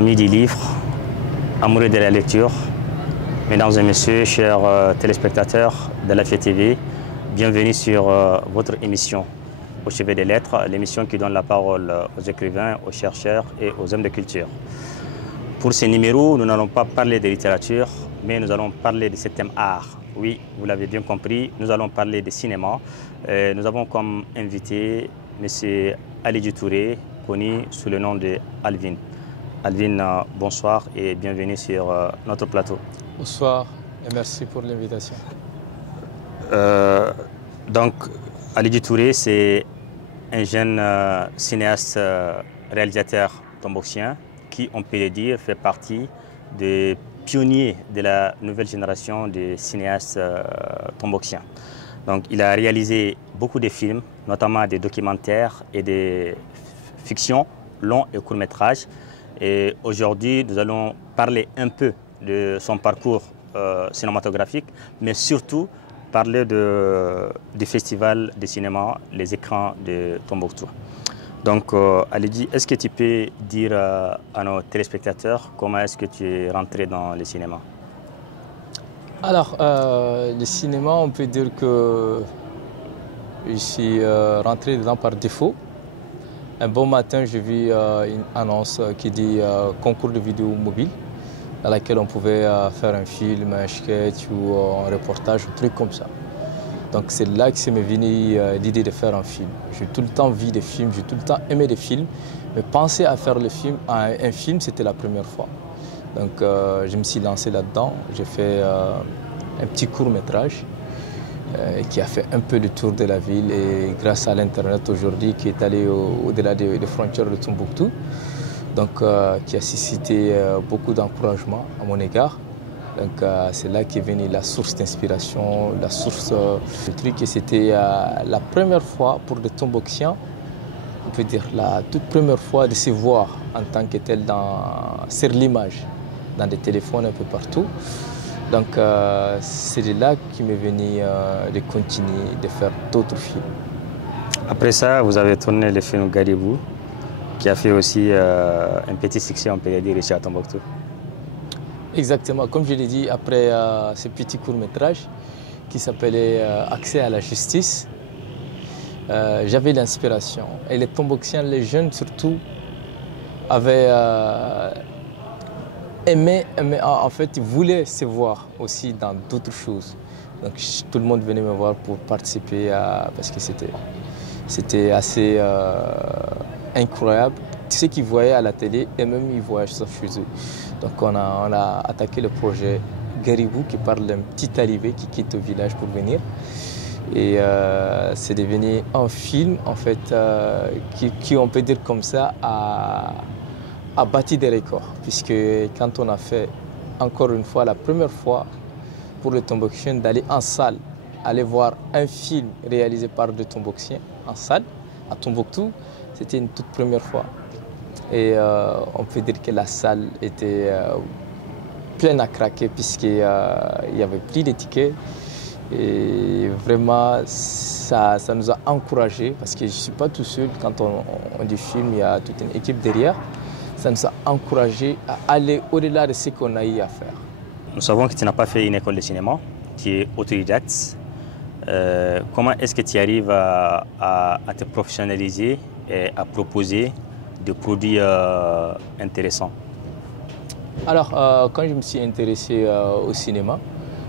Amis du livre, amoureux de la lecture, mesdames et messieurs, chers téléspectateurs de la TV, bienvenue sur votre émission Au chevet des lettres, l'émission qui donne la parole aux écrivains, aux chercheurs et aux hommes de culture. Pour ce numéro, nous n'allons pas parler de littérature, mais nous allons parler de ce thème art. Oui, vous l'avez bien compris, nous allons parler de cinéma. Nous avons comme invité M. Ali Touré, connu sous le nom de Alvin. Alvin, bonsoir et bienvenue sur notre plateau. Bonsoir et merci pour l'invitation. Donc, Ali Touré, c'est un jeune cinéaste réalisateur tomboktien qui, on peut le dire, fait partie des pionniers de la nouvelle génération de cinéastes tomboktiens. Donc, il a réalisé beaucoup de films, notamment des documentaires et des fictions, longs et courts métrages. Et aujourd'hui, nous allons parler un peu de son parcours cinématographique, mais surtout parler du festival de cinéma, les écrans de Tombouctou. Donc, Alidi, est-ce que tu peux dire à nos téléspectateurs comment est-ce que tu es rentré dans le cinéma? Alors, le cinéma, on peut dire que je suis rentré dedans par défaut. Un bon matin, j'ai vu une annonce qui dit concours de vidéo mobile, dans laquelle on pouvait faire un film, un sketch ou un reportage, un truc comme ça. Donc c'est là que m'est venue l'idée de faire un film. J'ai tout le temps vu des films, j'ai tout le temps aimé des films, mais penser à faire un film, c'était la première fois. Donc je me suis lancé là-dedans, j'ai fait un petit court-métrage qui a fait un peu le tour de la ville et grâce à l'Internet aujourd'hui qui est allé au-delà des frontières de Tombouctou, donc qui a suscité beaucoup d'encouragement à mon égard. Donc c'est là qu'est venue la source d'inspiration, la source du truc et c'était la première fois pour des Tombouctiens, on peut dire la toute première fois de se voir en tant que tel sur l'image, dans des téléphones un peu partout. Donc c'est de là qu'il m'est venu de continuer de faire d'autres films. Après ça, vous avez tourné le film Garibou, qui a fait aussi un petit succès, on peut le dire, ici à Tombouctou. Exactement, comme je l'ai dit, après ce petit court-métrage qui s'appelait Accès à la justice, j'avais l'inspiration. Et les Tombouctiens, les jeunes surtout, avaient en fait, ils voulaient se voir aussi dans d'autres choses. Donc tout le monde venait me voir pour participer parce que c'était assez incroyable. Ceux qui voyaient à la télé, et même ils voyaient ça chez eux. Donc on a attaqué le projet Garibou qui parle d'un petit arrivé qui quitte le village pour venir. Et c'est devenu un film en fait qui on peut dire comme ça a bâti des records, puisque quand on a fait, encore une fois, la première fois pour les Tombouctiens d'aller en salle, aller voir un film réalisé par des Tombouctiens en salle, à Tombouctou, c'était une toute première fois. Et on peut dire que la salle était pleine à craquer, puisqu'il y avait plus de tickets. Et vraiment, ça nous a encouragés, parce que je ne suis pas tout seul, quand on dit film, il y a toute une équipe derrière. Ça nous a encouragés à aller au-delà de ce qu'on a eu à faire. Nous savons que tu n'as pas fait une école de cinéma, tu es autodidacte. Comment est-ce que tu arrives à te professionnaliser et à proposer des produits intéressants? Alors, quand je me suis intéressé au cinéma,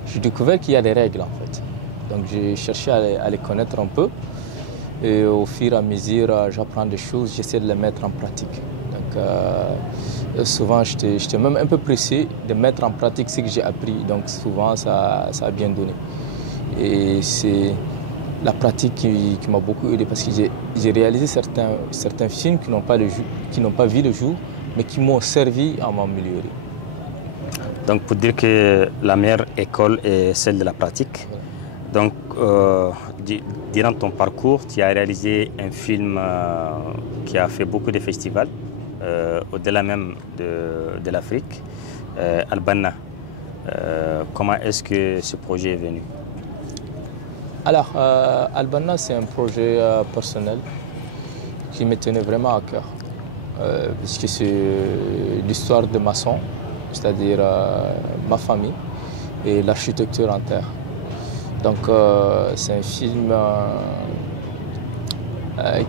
j'ai découvert qu'il y a des règles en fait. Donc j'ai cherché à les connaître un peu. Et au fur et à mesure, j'apprends des choses, j'essaie de les mettre en pratique. Donc souvent, j'étais même un peu pressé de mettre en pratique ce que j'ai appris. Donc souvent, ça a bien donné. Et c'est la pratique qui m'a beaucoup aidé parce que j'ai réalisé certains films qui n'ont pas vu le jour, mais qui m'ont servi à m'améliorer. Donc pour dire que la meilleure école est celle de la pratique. Donc durant ton parcours, tu as réalisé un film qui a fait beaucoup de festivals, au-delà même de l'Afrique, Al-Banna. Comment est-ce que ce projet est venu? Alors, Al-Banna, c'est un projet personnel qui me tenait vraiment à cœur. puisque c'est l'histoire de maçons, c'est-à-dire ma famille et l'architecture en terre. Donc c'est un film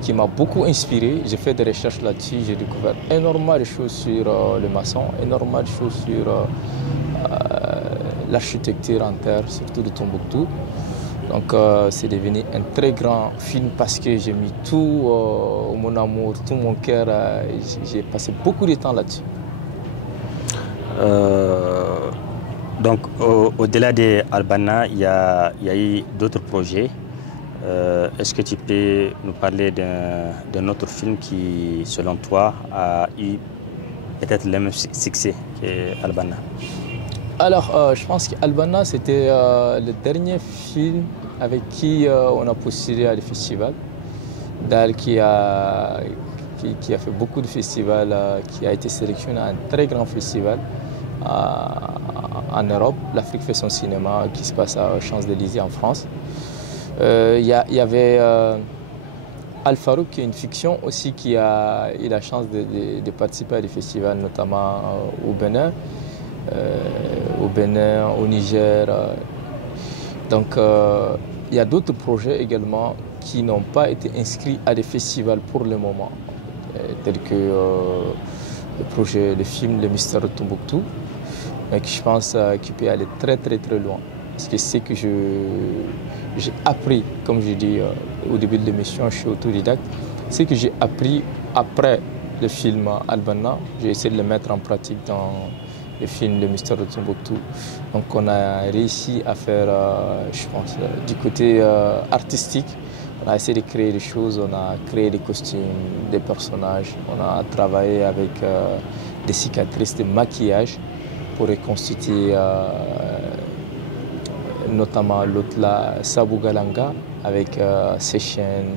qui m'a beaucoup inspiré. J'ai fait des recherches là-dessus, j'ai découvert énormément de choses sur le maçon, énormément de choses sur l'architecture en terre, surtout de Tombouctou. Donc c'est devenu un très grand film parce que j'ai mis tout mon amour, tout mon cœur, j'ai passé beaucoup de temps là-dessus. Donc au-delà de Al-Banna, il y a eu d'autres projets. Est-ce que tu peux nous parler d'un autre film qui, selon toi, a eu peut-être le même succès qu'Al-Banna? Alors, je pense qu'Al-Banna, c'était le dernier film avec qui on a postulé à des festivals. Dal qui a fait beaucoup de festivals, qui a été sélectionné à un très grand festival en Europe. L'Afrique fait son cinéma qui se passe à Champs-Élysées en France. Il y avait Al Farouk, qui est une fiction aussi, qui a eu la chance de participer à des festivals, notamment au Bénin, au Niger. Donc il y a d'autres projets également qui n'ont pas été inscrits à des festivals pour le moment, tels que le film Le Mystère de Tombouctou, mais qui je pense qu'il peut aller très loin. Parce que c'est que j'ai appris, comme je dis au début de l'émission, je suis autodidacte, c'est que j'ai appris après le film Al-Banna, j'ai essayé de le mettre en pratique dans le film Le Mystère de Tombouctou. Donc on a réussi à faire, je pense, du côté artistique, on a essayé de créer des choses, on a créé des costumes, des personnages, on a travaillé avec des cicatrices, des maquillages pour reconstituer notamment l'autre là, Sabou Galanga, avec ses chaînes,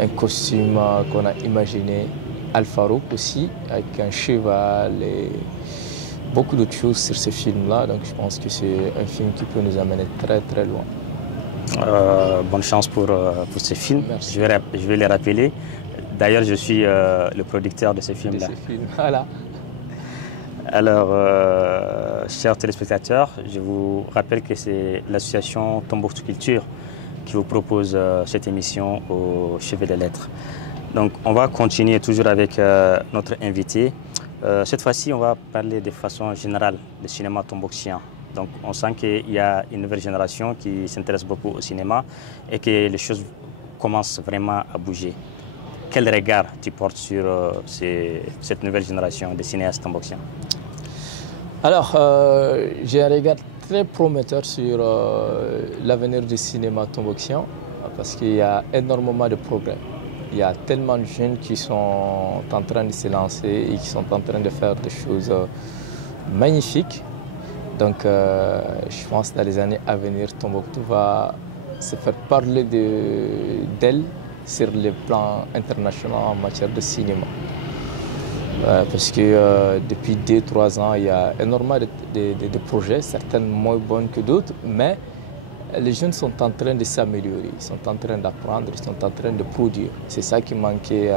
un costume qu'on a imaginé, Al Farouk aussi, avec un cheval et beaucoup d'autres choses sur ce film-là. Donc je pense que c'est un film qui peut nous amener très loin. Bonne chance pour ce film. Merci. Je vais les rappeler. D'ailleurs, je suis le producteur de ce film-là. Voilà. Alors, chers téléspectateurs, je vous rappelle que c'est l'association Tombouctou Culture qui vous propose cette émission au chevet des lettres. Donc, on va continuer toujours avec notre invité. Cette fois-ci, on va parler de façon générale du cinéma tombouctien. Donc, on sent qu'il y a une nouvelle génération qui s'intéresse beaucoup au cinéma et que les choses commencent vraiment à bouger. Quel regard tu portes sur cette nouvelle génération de cinéastes tombouctiens? Alors, j'ai un regard très prometteur sur l'avenir du cinéma tombouctien parce qu'il y a énormément de progrès. Il y a tellement de jeunes qui sont en train de se lancer et qui sont en train de faire des choses magnifiques. Donc, je pense que dans les années à venir, Tombouctou va se faire parler d'elle sur le plan international en matière de cinéma. Parce que depuis 2-3 ans, il y a énormément de projets, certains moins bons que d'autres, mais les jeunes sont en train de s'améliorer, ils sont en train d'apprendre, ils sont en train de produire. C'est ça qui manquait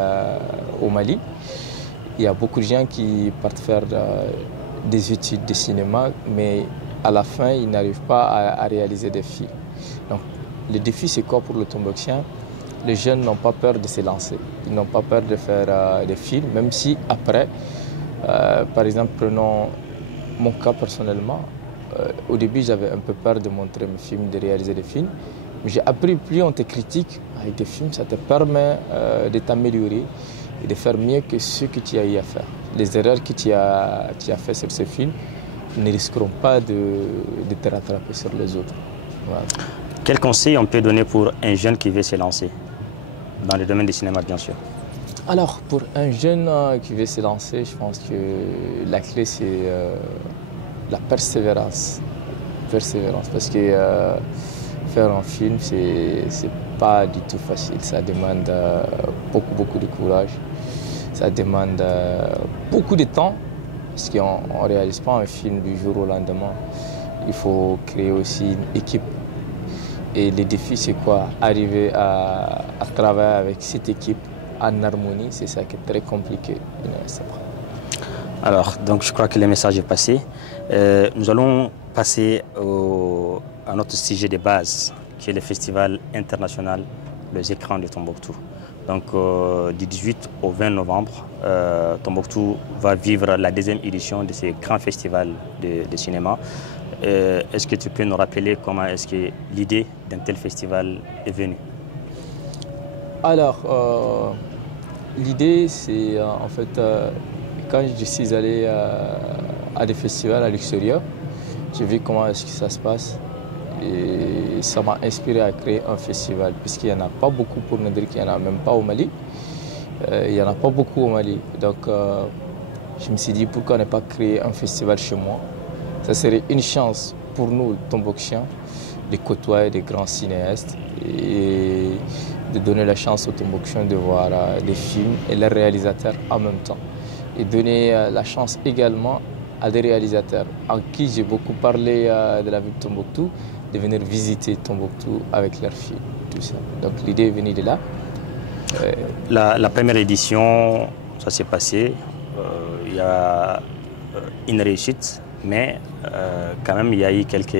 au Mali. Il y a beaucoup de gens qui partent faire des études de cinéma, mais à la fin, ils n'arrivent pas à réaliser des films. Donc, le défi, c'est quoi pour le tombouctien? Les jeunes n'ont pas peur de se lancer, ils n'ont pas peur de faire des films, même si après, par exemple, prenons mon cas personnellement, au début j'avais un peu peur de montrer mes films, de réaliser des films, mais j'ai appris, plus on te critique avec des films, ça te permet de t'améliorer et de faire mieux que ce que tu as eu à faire. Les erreurs que tu as fait sur ce film ne risqueront pas de te rattraper sur les autres. Voilà. Quel conseil on peut donner pour un jeune qui veut se lancer dans le domaine du cinéma, bien sûr? Alors, pour un jeune qui veut se lancer, je pense que la clé, c'est la persévérance. Parce que faire un film, c'est pas du tout facile. Ça demande beaucoup de courage. Ça demande beaucoup de temps, parce qu'on ne réalise pas un film du jour au lendemain. Il faut créer aussi une équipe. Et le défi, c'est quoi? Arriver à travailler avec cette équipe, en harmonie, c'est ça qui est très compliqué. Alors, donc je crois que le message est passé. Nous allons passer à notre sujet de base, qui est le Festival international Les Écrans de Tombouctou. Donc, du 18 au 20 novembre, Tombouctou va vivre la deuxième édition de ce grand festival de cinéma. Est-ce que tu peux nous rappeler comment est-ce que l'idée d'un tel festival est venue? Alors, l'idée, c'est en fait, quand je suis allé à des festivals à l'extérieur, j'ai vu comment est-ce que ça se passe et ça m'a inspiré à créer un festival, puisqu'il n'y en a pas beaucoup, pour ne dire qu'il n'y en a même pas au Mali. Il n'y en a pas beaucoup au Mali, donc je me suis dit pourquoi ne pas créer un festival chez moi. Ça serait une chance pour nous, Tombouctiens, de côtoyer des grands cinéastes et de donner la chance aux Tombouctiens de voir des films et leurs réalisateurs en même temps. Et donner la chance également à des réalisateurs en qui j'ai beaucoup parlé de la ville de Tombouctou, de venir visiter Tombouctou avec leurs films, tout ça. Donc l'idée est venue de là. La première édition, ça s'est passé, il y a une réussite, mais quand même il y a eu quelques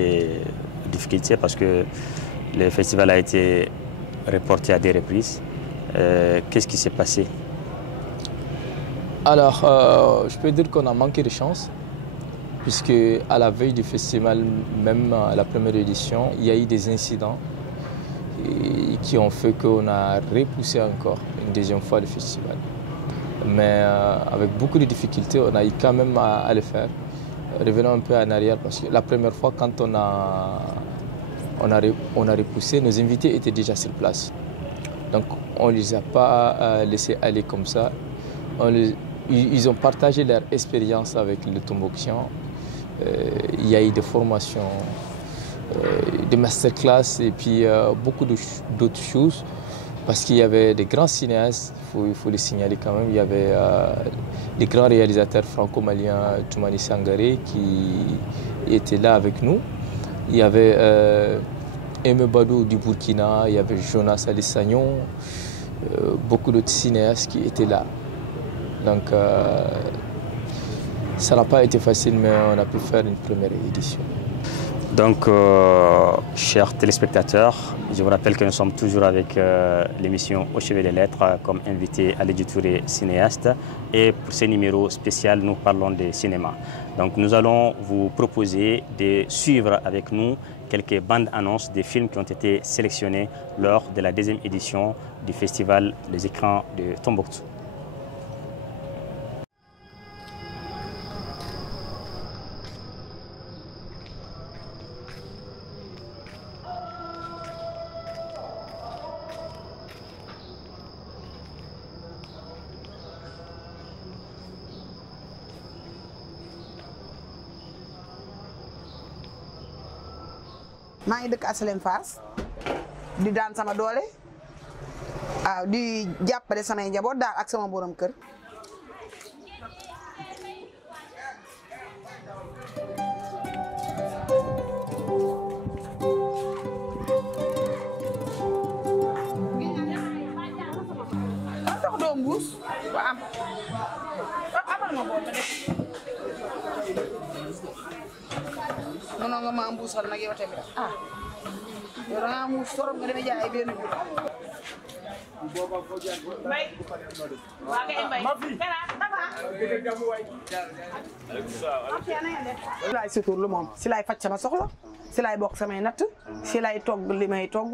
difficultés parce que le festival a été reporté à des reprises. Qu'est-ce qui s'est passé? Alors, je peux dire qu'on a manqué de chance, puisque à la veille du festival, même à la première édition, il y a eu des incidents qui ont fait qu'on a repoussé encore une deuxième fois le festival. Mais avec beaucoup de difficultés, on a eu quand même à le faire. Revenons un peu en arrière, parce que la première fois, quand on a repoussé, nos invités étaient déjà sur place. Donc on ne les a pas laissés aller comme ça. Ils ont partagé leur expérience avec le Tombouctien. Il y a eu des formations, des masterclass et puis beaucoup d'autres choses. Parce qu'il y avait des grands cinéastes, il faut les signaler quand même. Il y avait des grands réalisateurs franco-maliens, Toumani Sangaré, qui étaient là avec nous. Il y avait Aimé Badou du Burkina, il y avait Jonas Alissagnon, beaucoup d'autres cinéastes qui étaient là. Donc ça n'a pas été facile, mais on a pu faire une première édition. Donc, chers téléspectateurs, je vous rappelle que nous sommes toujours avec l'émission Au chevet des lettres comme invité Aledji Touré, cinéaste. Et pour ce numéro spécial, nous parlons de cinéma. Donc, nous allons vous proposer de suivre avec nous quelques bandes annonces des films qui ont été sélectionnés lors de la deuxième édition du festival Les Écrans de Tombouctou. maa ngi dëkk Asalem Fass di daan sama doole waaw di jàppale samay njaboot daal ak sama borom kër. ndox doo mbuus ba am amal ma bool ma def. mënoo nga maa mbuusal nag yow tamit yow da ngaa mbuus torop nga demee jaay benn bi. mbay waa kay mbay si laay suturlu moom si laay faj sama soxla si laay bokk samay natt si laay togg li may togg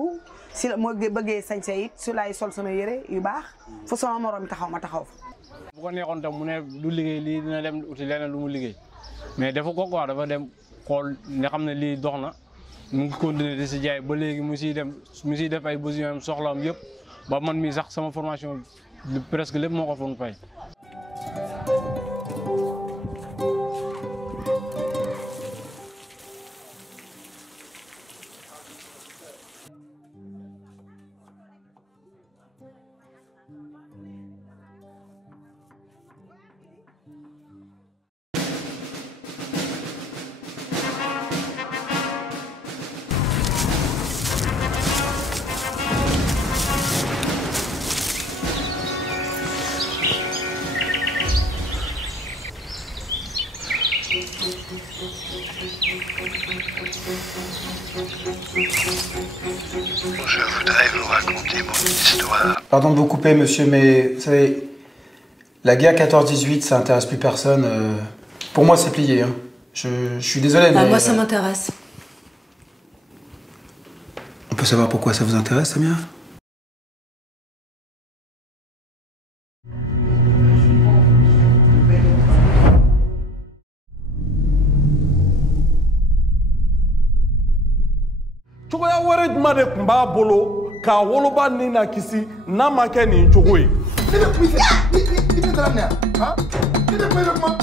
si la moo bëggee sañse it si laay sol sama yére yu baax fu sama morom taxaw ma taxaw fa. bu ko neexoon tam mu ne du liggéey lii dina dem uti leneen lu mu liggéey mais dafa ko quoi dafa dem xool nga xam ne lii dox na mu ngi continuer di si jaay ba léegi mu siy def ay besoins am soxlaam yëpp ba man mii sax sama formation presque lépp moo ko doon fay. Je voudrais vous raconter mon histoire. Pardon de vous couper, monsieur, mais vous savez, la guerre 14-18, ça intéresse plus personne. Pour moi, c'est plié. Hein. Je suis désolé, mais... Moi, ça m'intéresse. On peut savoir pourquoi ça vous intéresse, Samia? cogoya wɛrɛ juma de tun b'a bolo k'a woloba ni na kisi n'a ma kɛ nin cogo ye. Ne bɛ kuma i fɛ i bɛ dara minɛ han ne bɛ kuma i bɛ kuma.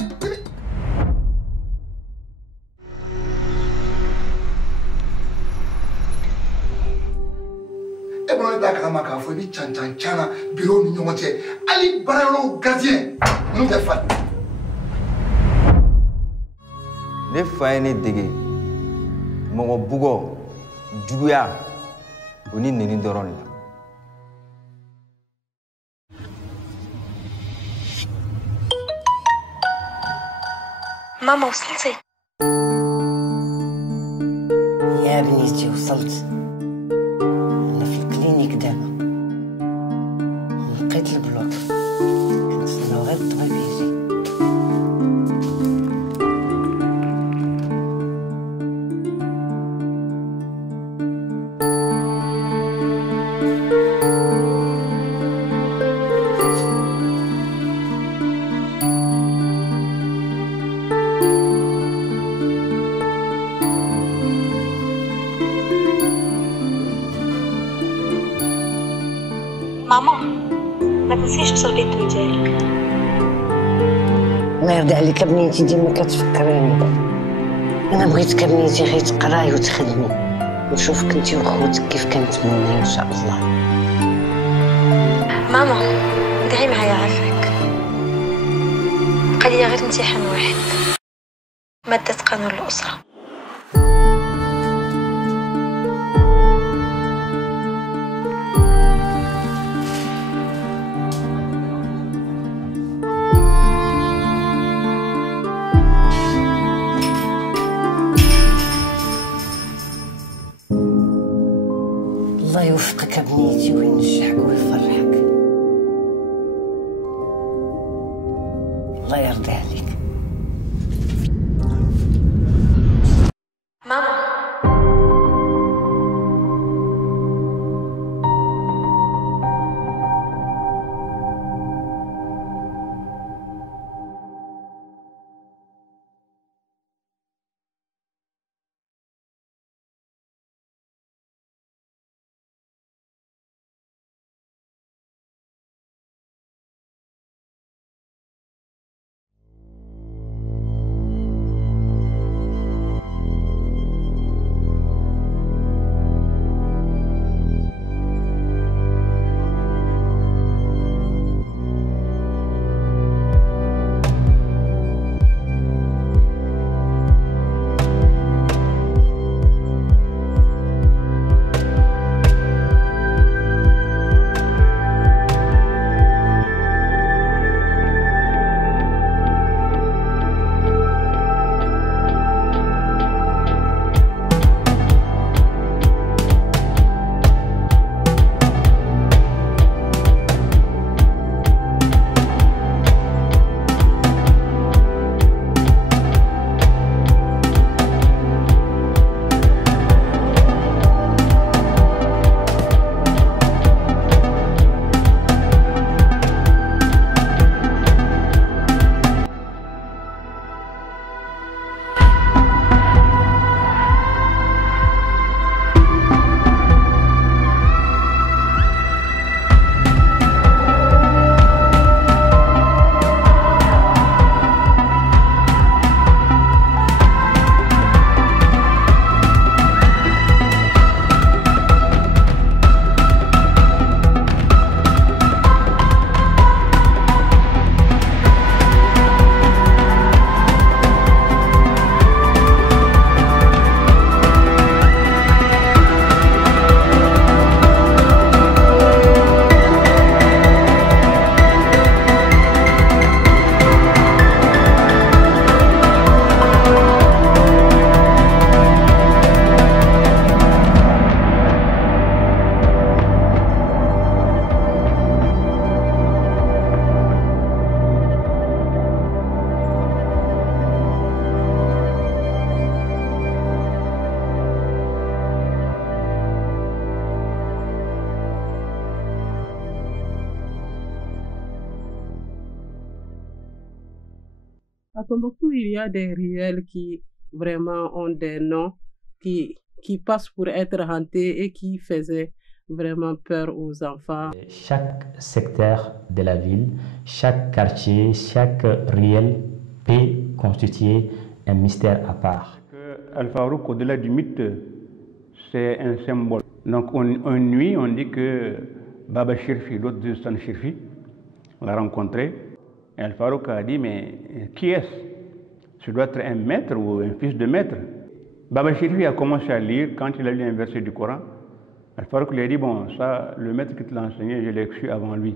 E bɔra ne da kalama k'a fɔ i ni cancan cana biro ni ɲɔgɔn cɛ hali baarayɔrɔw gardien ninnu tɛ fa. Ne fa ye ne dege mɔgɔ bugɔ juguya o ni neni dɔrɔn de la. ماما وصلتي؟ يا بنيتي وصلت. أنا في الكلينيك دابا. لقيت البلوك. كنتسناو غير الطبيب يجي. ماما ما تنسيش تصلي الدوي ديالك. الله يرضي عليك بنيتي ديما كتفكريني. أنا بغيتك بنيتي غير تقراي وتخدمي ونشوفك انتي وخوتك كيف كنتمنى إن شاء الله. ماما ادعي معايا عافاك. بقى ليا غير امتحان واحد مادة قانون الأسرة. الله يوفقك بنيتي وينجحك ويفرحك. الله يرضي عليك. Tombouctou, il y a des ruelles qui vraiment ont des noms qui passent pour être hantés et qui faisaient vraiment peur aux enfants. Chaque secteur de la ville, chaque quartier, chaque ruelle peut constituer un mystère à part. Al-Farouk, au-delà du mythe, c'est un symbole. Donc une nuit, on dit que Baba Shirfi, l'autre de Stan Shirfi, on l'a rencontré. Et Al-Farouk a dit, mais qui est-ce? Ce doit être un maître ou un fils de maître. Baba Shirfi a commencé à lire. Quand il a lu un verset du Coran, Al-Farouk lui a dit, bon, ça, le maître qui te l'a enseigné, je l'ai su avant lui.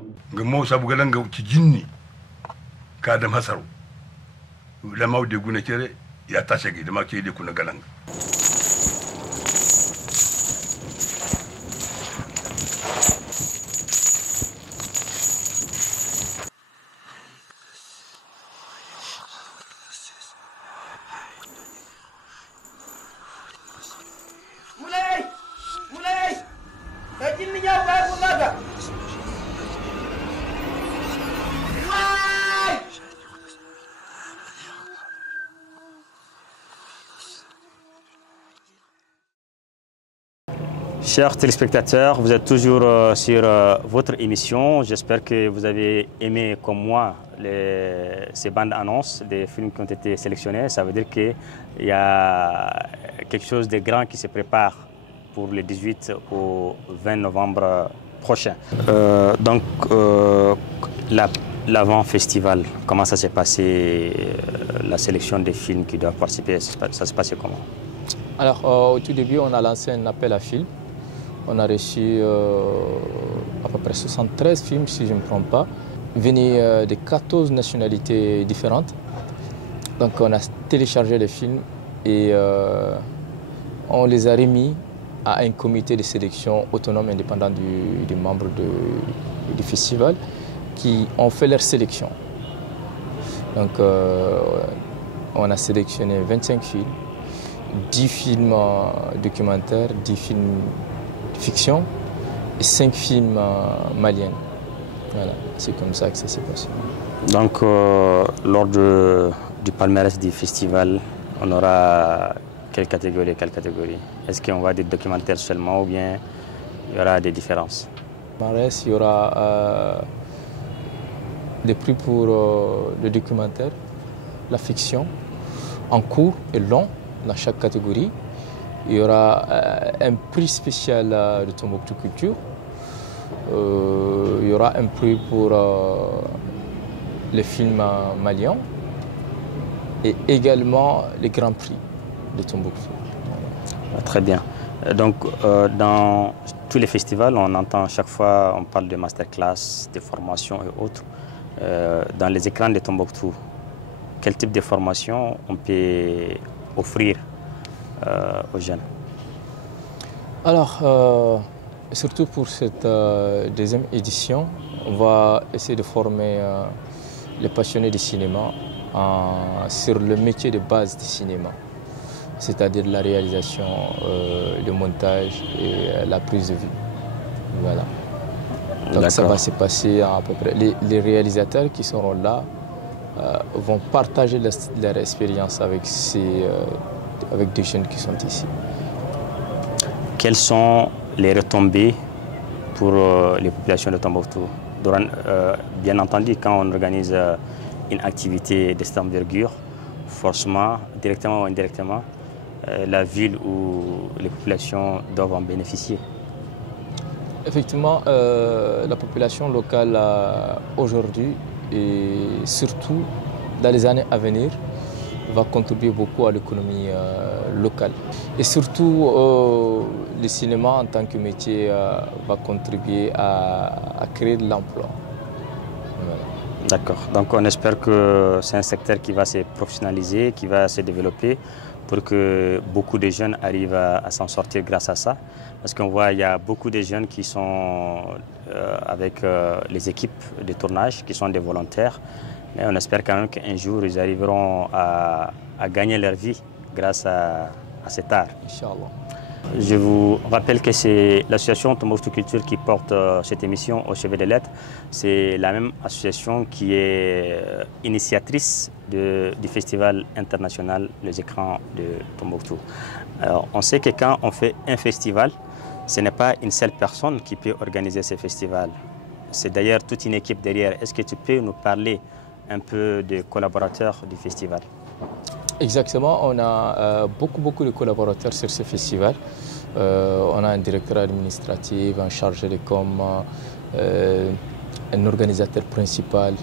Chers téléspectateurs, vous êtes toujours sur votre émission. J'espère que vous avez aimé, comme moi, ces bandes annonces des films qui ont été sélectionnés. Ça veut dire qu'il y a quelque chose de grand qui se prépare pour le 18 au 20 novembre prochain. Donc, l'avant-festival, comment ça s'est passé, la sélection des films qui doivent participer, ça s'est passé comment? Alors, au tout début, on a lancé un appel à films. On a reçu à peu près 73 films, si je ne me trompe pas, venus de 14 nationalités différentes. Donc on a téléchargé les films et on les a remis à un comité de sélection autonome indépendant des membres du festival qui ont fait leur sélection. Donc on a sélectionné 25 films, 10 films documentaires, 10 films fiction et 5 films maliens. Voilà, c'est comme ça que ça s'est passé. Donc, lors du palmarès du festival, on aura quelle catégorie? Est-ce qu'on va des documentaires seulement ou bien il y aura des différences? Palmarès, il y aura des prix pour le documentaire, la fiction, en court et long dans chaque catégorie. Il y aura un prix spécial de Tombouctou Culture. Il y aura un prix pour les films maliens et également les grands prix de Tombouctou. Très bien. Donc, dans tous les festivals, on entend chaque fois, on parle de masterclass, de formation et autres. Dans les écrans de Tombouctou, quel type de formation on peut offrir aux jeunes? Alors, surtout pour cette deuxième édition, on va essayer de former les passionnés du cinéma sur le métier de base du cinéma, c'est-à-dire la réalisation, le montage et la prise de vue. Voilà. Donc ça va se passer à peu près. Les réalisateurs qui seront là vont partager leur expérience avec des jeunes qui sont ici. Quelles sont les retombées pour les populations de Tombouctou? Bien entendu, quand on organise une activité de cette envergure, forcément, directement ou indirectement, la ville ou les populations doivent en bénéficier. Effectivement, la population locale aujourd'hui et surtout dans les années à venir va contribuer beaucoup à l'économie locale. Et surtout, le cinéma en tant que métier va contribuer à créer de l'emploi. Voilà. D'accord. Donc on espère que c'est un secteur qui va se professionnaliser, qui va se développer pour que beaucoup de jeunes arrivent à s'en sortir grâce à ça. Parce qu'on voit qu'il y a beaucoup de jeunes qui sont avec les équipes de tournage, qui sont des volontaires. Mais on espère quand même qu'un jour, ils arriveront à gagner leur vie grâce à cet art. Inch'Allah. Je vous rappelle que c'est l'association Tombouctou Culture qui porte cette émission au chevet des lettres. C'est la même association qui est initiatrice du festival international Les Écrans de Tombouctou. Alors, on sait que quand on fait un festival, ce n'est pas une seule personne qui peut organiser ce festival. C'est d'ailleurs toute une équipe derrière. Est-ce que tu peux nous parler un peu des collaborateurs du festival? Exactement, on a beaucoup de collaborateurs sur ce festival. On a un directeur administratif, un chargé de com, un organisateur principal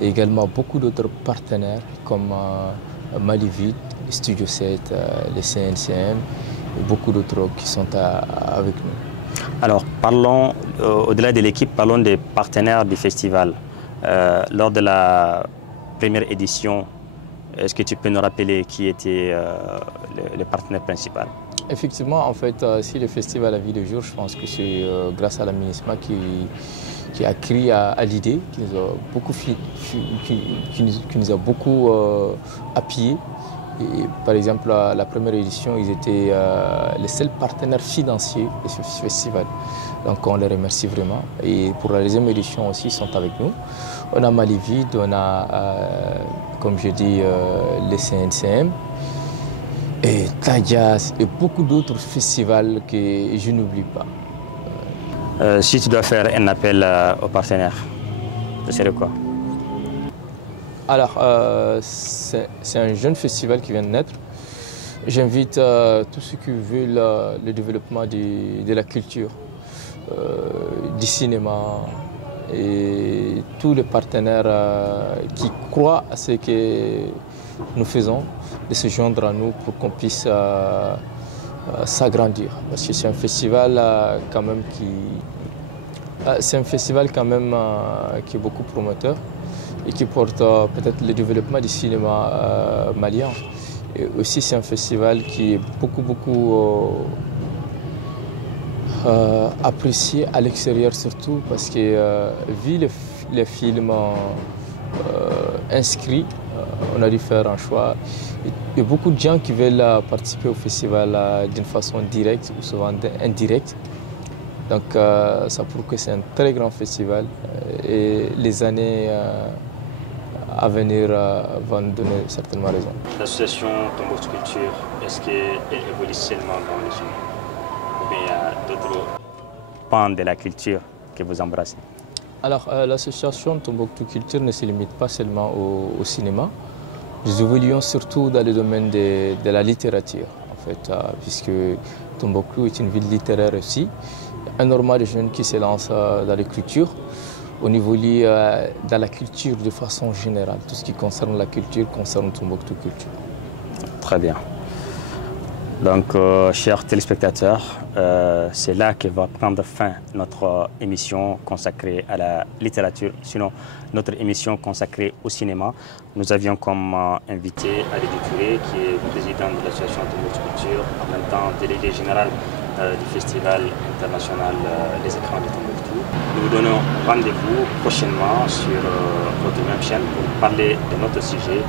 et également beaucoup d'autres partenaires comme Malivid, Studio 7, les CNCM et beaucoup d'autres qui sont avec nous. Alors parlons, au-delà de l'équipe, parlons des partenaires du festival. Lors de la première édition, est-ce que tu peux nous rappeler qui était le partenaire principal? Effectivement, en fait, si le festival a vu le jour, je pense que c'est grâce à la MINISMA qui a crié à l'idée, qui nous a beaucoup appuyés. Et, par exemple, la première édition, ils étaient les seuls partenaires financiers de ce festival. Donc on les remercie vraiment. Et pour la deuxième édition aussi, ils sont avec nous. On a Malivid, on a, comme je dis, les CNCM, et Tadjas, et beaucoup d'autres festivals que je n'oublie pas. Si tu dois faire un appel aux partenaires, ce serait quoi? Alors, c'est un jeune festival qui vient de naître. J'invite tous ceux qui veulent le développement de la culture, du cinéma et tous les partenaires qui croient à ce que nous faisons, de se joindre à nous pour qu'on puisse s'agrandir. Parce que c'est un festival quand même qui est beaucoup promoteur et qui porte peut-être le développement du cinéma malien. Et aussi c'est un festival qui est beaucoup apprécié à l'extérieur surtout parce que vu les films inscrits, on a dû faire un choix. Il y a beaucoup de gens qui veulent participer au festival d'une façon directe ou souvent indirecte. Donc ça prouve que c'est un très grand festival et les années à venir vont nous donner certainement raison. L'association Tombouctou Culture, est-ce qu'elle évolue seulement dans les films? Ou bien il y a d'autres pans de la culture que vous embrassez? Alors l'association Tombouctou Culture ne se limite pas seulement au cinéma. Nous évoluons surtout dans le domaine de la littérature, en fait, puisque Tombouctou est une ville littéraire aussi. Énormément de jeunes qui se lancent dans l'écriture. On évolue dans la culture de façon générale. Tout ce qui concerne la culture concerne Tombouctou Culture. Très bien. Donc, chers téléspectateurs, c'est là que va prendre fin notre émission consacrée à la littérature, sinon notre émission consacrée au cinéma. Nous avions comme invité Alidji Touré, qui est président de l'association Tombouctou Culture, en même temps délégué général du festival international Les Écrans de Tombouctou. Nous vous donnons rendez-vous prochainement sur votre même chaîne pour parler de notre sujet.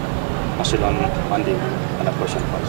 On se donne rendez-vous à la prochaine fois.